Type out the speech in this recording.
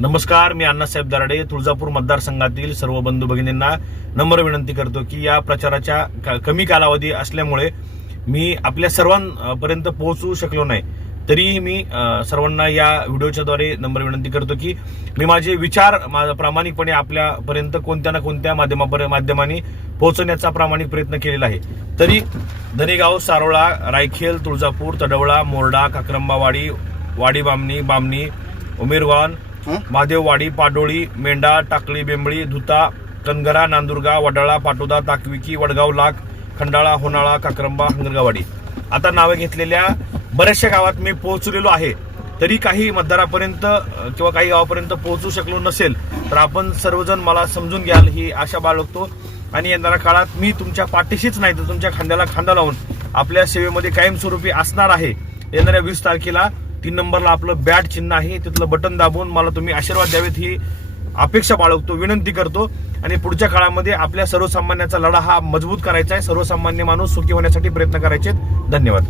नमस्कार, मी अण्णासाहेब दराडे तुळजापूर मतदारसंघातील सर्व बंधू भगिनींना नम्र विनंती करतो की या प्रचाराच्या कमी कालावधी असल्यामुळे मी आपल्या सर्वांपर्यंत पोहोचू शकलो नाही, तरीही मी सर्वांना या व्हिडिओच्या द्वारे नम्र विनंती करतो की मी माझे विचार प्रामाणिकपणे आपल्यापर्यंत कोणत्या ना कोणत्या माध्यमाने पोहोचवण्याचा प्रामाणिक प्रयत्न केलेला आहे। तरी धनेगाव, सारोळा, रायखेल, तुळजापूर, तडवळा, मोरडा, काक्रंबावाडी, वाडी बामणी, उमेरवान, महादेववाडी, पाडोळी, मेंढा, टाकळी, बेंबळी, धुता, कनगरा, नांदुर्गा, वडाळा, पाटोदा, ताकविकी, वडगाव, लाख, खंडाळा, होनाळा, काक्रंबा, हंगरगावाडी आता नावे घेतलेल्या बऱ्याचशा गावात मी पोहोचलेलो आहे। तरी काही मतदारापर्यंत किंवा काही गावापर्यंत पोहोचू शकलो नसेल तर आपण सर्वजण मला समजून घ्याल ही आशा बाळगतो आणि येणाऱ्या काळात मी तुमच्या पाठीशीच नाही तर तुमच्या खांद्याला खांदा लावून आपल्या सेवेमध्ये कायमस्वरूपी असणार आहे। येणाऱ्या 20 तारखेला 3 नंबरला आपलं बॅट चिन्ह आहे, तिथलं बटन दाबून मला तुम्ही आशीर्वाद द्यावेत ही अपेक्षा बाळगतो, विनंती करतो आणि पुढच्या काळामध्ये आपल्या सर्वसामान्यांचा लढा हा मजबूत करायचा आहे। सर्वसामान्य माणूस सुखी होण्यासाठी प्रयत्न करायचे। धन्यवाद।